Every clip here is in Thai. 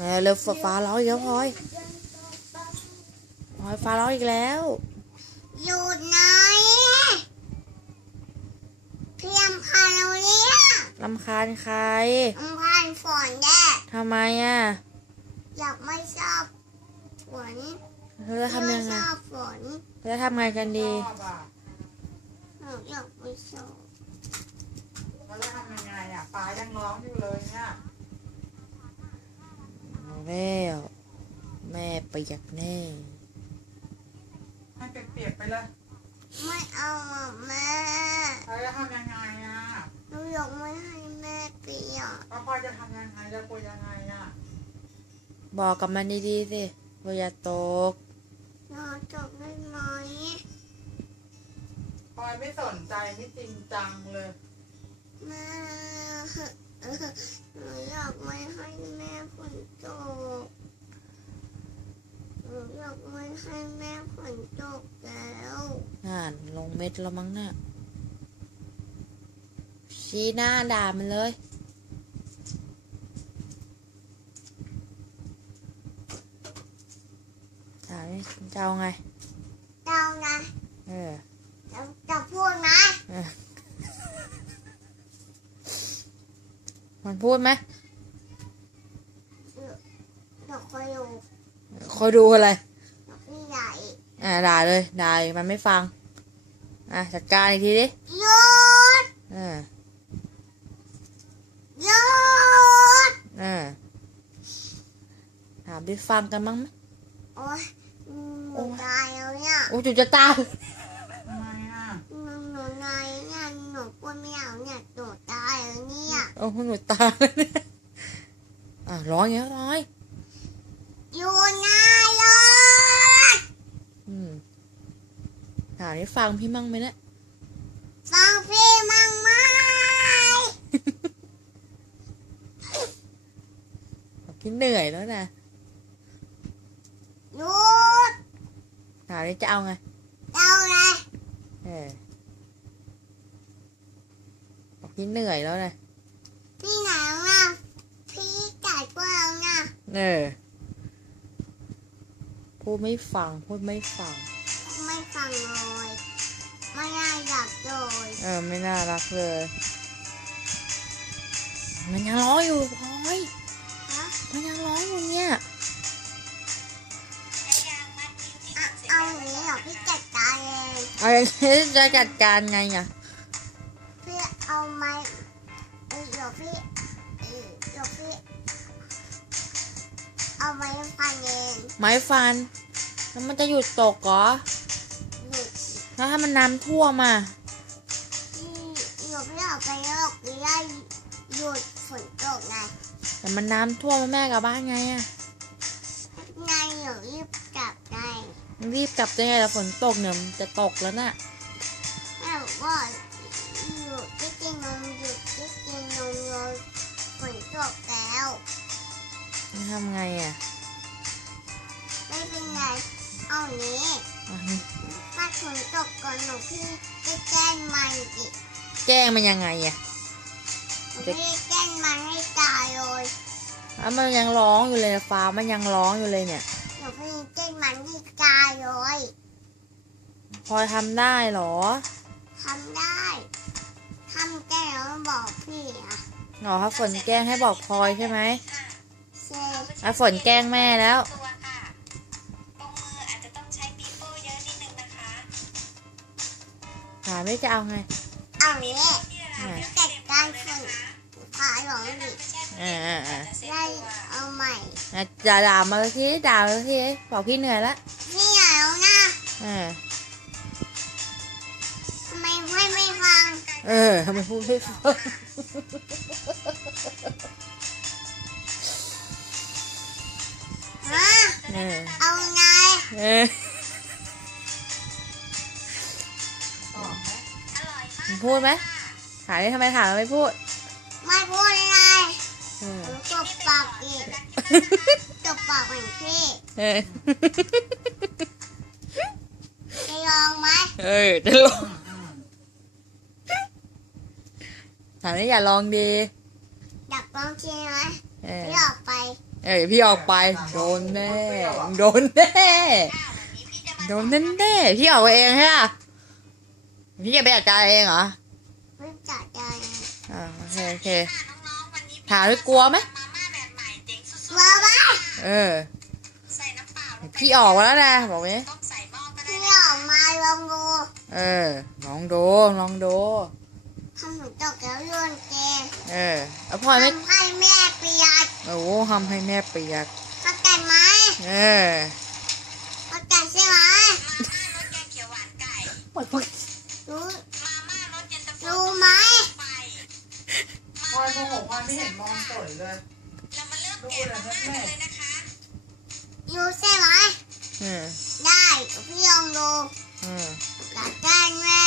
เร็วฟ้าร้องอีกแล้วพลอยฟ้าร้องอีกแล้วอยู่ไหนพี่รำคาญเราเนี่ยรำคาญใครรำคาญฝนแย่ทำไมอยากไม่ชอบฝนจะทำยังไงจะทำไงกันดีอยากไม่ชอบแล้วจะทำยังไงฟ้ายังร้องอยู่เลยเนี่ยแล้วแม่เปียกแน่ให้เปียกไปเลยไม่เอาแม่แล้วจะทำยังไงหนูอยากไม่ให้แม่เปียกพ่อจะทำยังไงจะคุยยังไงบอกกับมันดีๆสิว่าอย่าตกตกได้ไหมพลอยไม่สนใจไม่จริงจังเลยแม่หนูอยากไม่ให้แม่ฝนตกหนูอยากไม่ให้แม่ฝนตกแล้วลงเม็ดแล้วมั้งน่ะชี้หน้าด่ามันเลยถามเจ้าไงจะพูดไหมมันพูดไหมเดี๋ยวคอยดูอะไรพี่ใหญ่ด่าเลยมันไม่ฟังจัดการอีกทีดิหยุดหยุดถามดิฟังกันมั้งไหมโอ๊ยหนูตายแล้วเนี่ยโอ้จุดจะตายทำไมหนูตายเนี่ยหนูพูดไม่เอาเนี่ยหนูตายแล้วเนี่ยโอ้หนูตายแล้วเนี่ยร้องอย่างนี้ร้อยอยู่หน้ารถถามดิฟังพี่มั่งไหมเนี่ยฟังพี่มั่งไหมพี่เหนื่อยแล้วนะหยุดถามดิจะเอาไงบอกพี่เหนื่อยแล้วนะพี่ไหนนะพี่จ่ายกว่าแล้วนะพูดไม่ฟังไม่ฟังเลยไม่น่ารักเลยไม่น่ารักเลยมันยังร้องอยู่พลอยมันยังร้องอยู่เนี่ยเอาอย่างนี้เหรอพี่จัดการเองอย่างนี้จะจัดการไงพี่เอาไม้เดี๋ยวพี่เอาไม้ฟันเองไม้ฟันแล้วมันจะหยุดตกเหรอแล้วถ้ามันน้ำท่วมเดี๋ยวพี่ออกไปโลกจะได้หยุดฝนตกไงแต่มันน้ำท่วมแม่กลับบ้านไงเดี๋ยวรีบกลับไงยังไงล่ะฝนตกเนี่ยจะตกแล้วน่ะแม่บอกว่าหยุดที่กินนมเลยฝนตกแล้วทำไงไม่เป็นไรเอานี้ถ้าฝนตกก่อนหนูพี่จะแกล้งมันอีกแกล้งมันยังไงพี่แกล้งมันให้ตายเลยมันยังร้องอยู่เลยฟ้ามันยังร้องอยู่เลยเนี่ยหนูพี่แกล้งมันให้ตายเลยพลอยทำได้หรอทำได้ทำแกล้งแล้วบอกพี่ถ้าฝนแกล้งให้บอกพลอยใช่ไหมฝนแกล้งแม่แล้วไม่จะเอาไงเอานี้จัดการฝนฟ้าร้องดิได้เอาใหม่ด่ามาทีบอกพี่เหนื่อยแล้วพี่เหนื่อยแล้วนะทำไมไม่ฟังทำไมพูดไม่ฟังเอาไงพูดไหมถามทำไมถามไม่พูดไม่พูดอะไรตบปากอีกตบปากเหมือนพี่จะลองไหมจะลองถามอย่าลองดีอยากลองจริงไหมไม่ออกไป พี่ออกไปโดนแน่โดนแน่โดนแน่พี่ออกไปเองใช่ไหมพี่จะไปจัดการเองเหรอ ไม่จัดได้ โอเคถามด้วยกลัวไหม ว้าวว้า พี่ออกมาแล้วนะบอกไหม พี่ออกมาลองดู ลองดูทำหนูตกแล้วโยนแก แล้วพลอยไม่ ทำให้แม่เปียก ทำให้แม่เปียก เข้าใจไหมเข้าใจใช่ไหมรู้รู้ไหม พลอยโมโหพลอยไม่เห็นมองสวยเลยดูเลยแม่ รู้ใช่ไหมได้พี่ลองดูจัดการแม่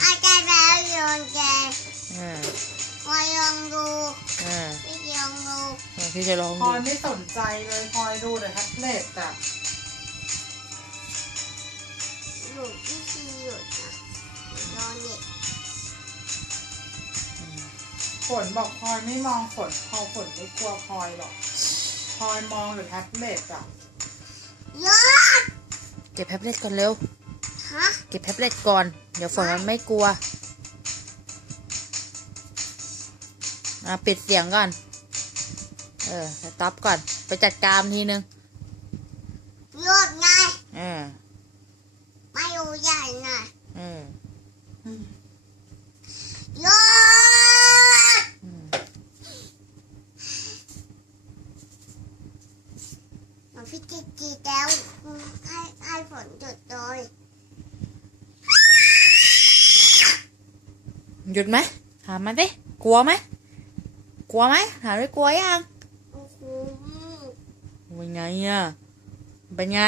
เข้าใจแล้วโยนแกพอลองดูพี่ลองดู พี่จะลอง พล ดู อยไม่สนใจเลยพลอยดูแต่แท็บเล็ตอ่ะ หยุดพี่ชีหยุดนะรอเน็ต ฝนบอกพลอยไม่มองฝนฝนไม่กลัวพลอยหรอกพลอยมองแต่แท็บเล็ตอ่ะ หยุด เก็บแท็บเล็ตก่อนเร็ว ฮะ เก็บแท็บเล็ตก่อนเดี๋ยวฝนมันไม่กลัวปิดเสียงก่อนสต็อปก่อนไปจัดการทีนึง หยุดไง เออ ไม่รู้ใหญ่ไง อืม หยุดมันพี่จีแล้วให้ฝนหยุดเลย หยุดไหมถามมาดิกลัวไหมถามด้วยกลัวยัง โอ้โห เป็นไงอ่ะเป็นไง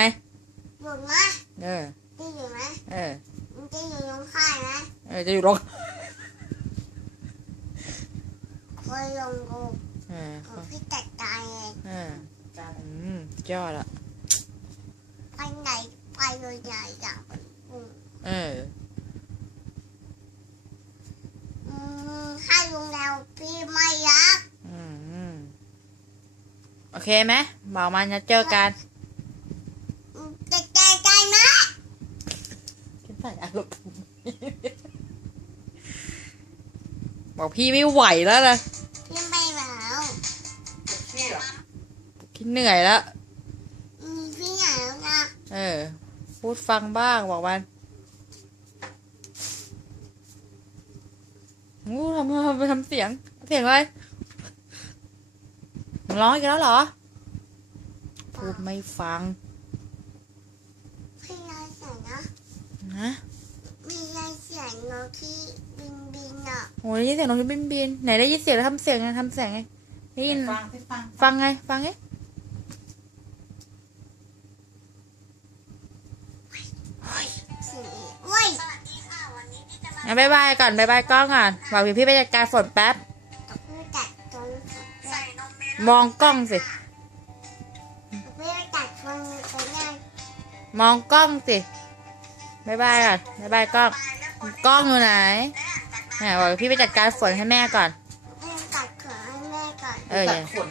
หยุดไหม เออ จะอยู่ไหม มันจะอยู่ตรงข้างไหม จะอยู่ลง คอยลองดู เออ พี่จัดการเอง ยอดอ่ะ ไปไหนไปเลยใหญ่อย่าง ให้ลุงแล้วพี่ไม่รัก โอเคไหมบอกมันจะเจอกัน จะใจใจไหม คิดใส่อารมณ์บอกพี่ไม่ไหวแล้วนะ พี่ไม่เหมา พี่เหรอ คิดเหนื่อยแล้ว พี่เหงานะ พูดฟังบ้างบอกมันทำเสียงอะไรมึงร้องอีกแล้วเหรอพูดไม่ฟัง พี่ยายเสียงนะ นะ มียายเสียงนกที่บินอ่ะ โอ้ยได้ยินเสียงน้องที่บินไหนได้ยินเสียงแล้วทำเสียงไงได้ยิน ฟังไง ฟังไงเสียงโอ้ย งั้นบายบายก่อนบายบายกล้องก่อนบอกพี่ไปจัดการฝนแป๊บ พี่ตัดตรงใส่นมเมล มองกล้องสิ พี่ตัดตรงตัวนี้ มองกล้องสิบายบายก่อนบายบายกล้องกล้องอยู่ไหนบอกพี่ไปจัดการฝนให้แม่ก่อน พี่ตัดขนให้แม่ก่อน อย่า ตัดขน